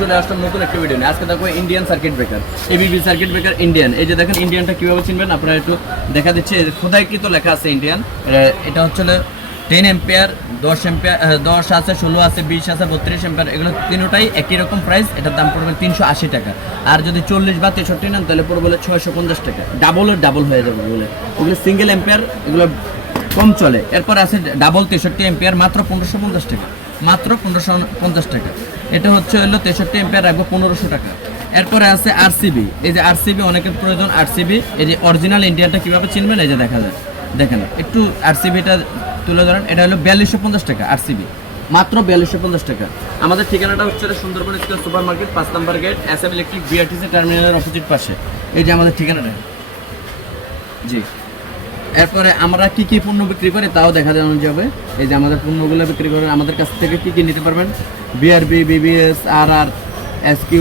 চলে আসলাম নতুন একটা ভিডিও নিয়ে। আজকে দেখো Indian circuit breaker, ABB circuit breaker Indian. এই যে দেখেন ইন্ডিয়ানটা কীভাবে চিনবেন আপনারা একটু দেখা দিচ্ছে, খোদাইকৃত লেখা আছে ইন্ডিয়ান। এটা হচ্ছে 10 এম্পিয়ার, 10 এম্পিয়ার, 10 আছে, 16 আছে, 20 আছে, 32 এম্পিয়ার। এগুলো তিনটাই একই রকম প্রাইস। এটার দাম পড়বে 380 টাকা। আর যদি 40 বা 63 নেন তাহলে পড়বে 650 টাকা। ডাবল হয়ে যাবে বলে। ওগুলো সিঙ্গেল এম্পিয়ার, এগুলো কম চলে। এরপর আছে ডাবল 63 এম্পিয়ার, মাত্র 1550 টাকা, মাত্র 1550 টাকা। এটা হচ্ছে 63 এম্পিয়ার, রাখবো 1500 টাকা। এরপরে আছে আরসিবি। এই যে আরসিবি অনেকের প্রয়োজন, আরসিবি। এই যে অরিজিনাল ইন্ডিয়ানটা কীভাবে চিনবেন, এই যে দেখা যায়, দেখেন একটু আরসিবিটা তুলে ধরেন। এটা হলো 4250 টাকা আরসিবি, মাত্র 4250 টাকা। আমাদের ঠিকানাটা হচ্ছে সুন্দরবন স্কয়ার সুপার মার্কেট, 5 নম্বর গেট, এসএম ইলেকট্রিক বিআরটিসি টার্মিনালের অপোজিট পাশে। এই যে আমাদের ঠিকানাটা। জি, এরপরে আমরা কি কি পণ্য বিক্রি করি তাও দেখা যাবে। এই যে আমাদের পণ্যগুলো বিক্রি করে আমাদের কাছ থেকে কি কি নিতে পারবেন, বিআরবি, বিবিএস, আর এসকিউ,